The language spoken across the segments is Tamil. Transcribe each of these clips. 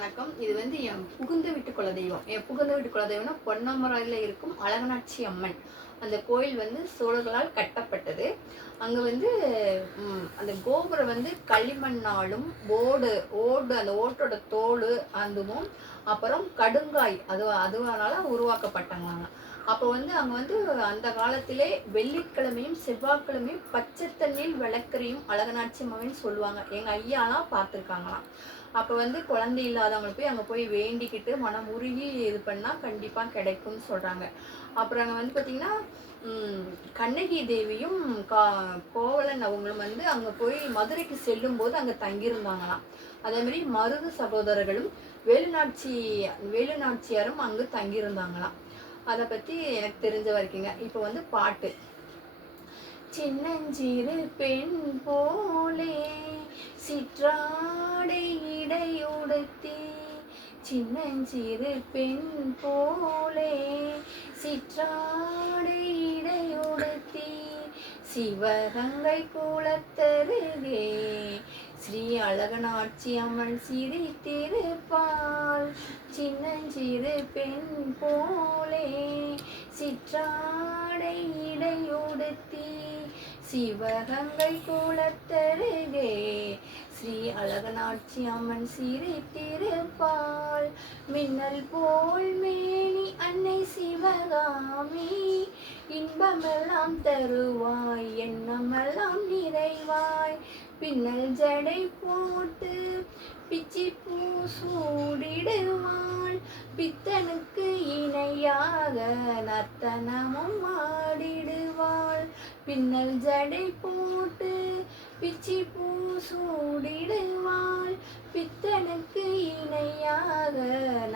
வணக்கம். இது வந்து என் புகுந்த வீட்டு குலதெய்வம். என் புகுந்த வீட்டு குலதெய்வம்னா பொன்னமராவதில இருக்கும் அழகனாட்சி அம்மன். அந்த கோயில் வந்து சோழர்களால் கட்டப்பட்டது. அங்க வந்து அந்த கோபுரம் வந்து களிமண்ணாலும், ஓடு அந்த ஓட்டோட தோலு அதுவும், அப்புறம் கடுங்காய் அதுவானால உருவாக்கப்பட்டங்களாங்க. அப்போ வந்து அங்க வந்து அந்த காலத்திலே வெள்ளிக்கிழமையும், செவ்வாய்க்கிழமையும் பச்சை தண்ணீர் விளக்கரியும் அழகனாட்சி அம்மன்னு சொல்லுவாங்க. எங்க ஐயாலாம் பார்த்துருக்காங்களாம். அப்போ வந்து குழந்தை இல்லாதவங்க போய் அங்கே போய் வேண்டிக்கிட்டு மனம் உருகி இது பண்ணால் கண்டிப்பாக கிடைக்கும்னு சொல்கிறாங்க. அப்புறம் அங்கே வந்து பார்த்திங்கன்னா கண்ணகி தேவியும் கோவலன் அவங்களும் வந்து அங்கே போய் மதுரைக்கு செல்லும்போது அங்கே தங்கியிருந்தாங்களாம். அதேமாரி மருது சகோதரர்களும் வேலுநாச்சியாரும் அங்கு தங்கியிருந்தாங்களாம். அதை பற்றி எனக்கு தெரிஞ்ச வரைக்குங்க. இப்போ வந்து பாட்டு. சின்னஞ்சிறு பெண் போலே சிற்றாடை இடையுடுத்தி, சின்னஞ்சிறு பெண் போலே சிற்றாடை இடையுடுத்தி, சிவகங்கை குளத்தருகே ஸ்ரீ அழகனாட்சி அம்மன் சிரித்திருப்பாள். சின்னஞ்சிறு பெண் போலே சிற்றாடை இடையுடுத்தி, சிவகங்கை குளத்தருகே ஸ்ரீ அழகனாட்சி அம்மன் சிரித்திருப்பாள். மின்னல் போல் மேனி அன்னை சிவகாமி, இன்பமெல்லாம் தருவாய் எண்ணமெல்லாம் நிறைவாய். பின்னல் ஜடை போட்டு பிச்சி பூ சூடிடுவாள், பித்தனுக்கு இணையாக நர்த்தனமும் ஆடிடுவாள். பின்னல் ஜடை போட்டு பிச்சி பூ சூடிடுவாள், பித்தனுக்கு இணையாக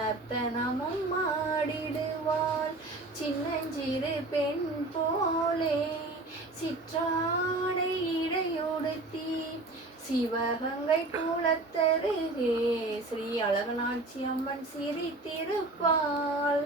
நர்த்தனமும் ஆடிடுவாள். சின்னஞ்சிறு பெண் போலே சிற்றாடை இடையுடுத்தி, சிவகங்கை குளத்தருகே ஸ்ரீ அழகனாட்சி அம்மன் சிரித்திருப்பாள்.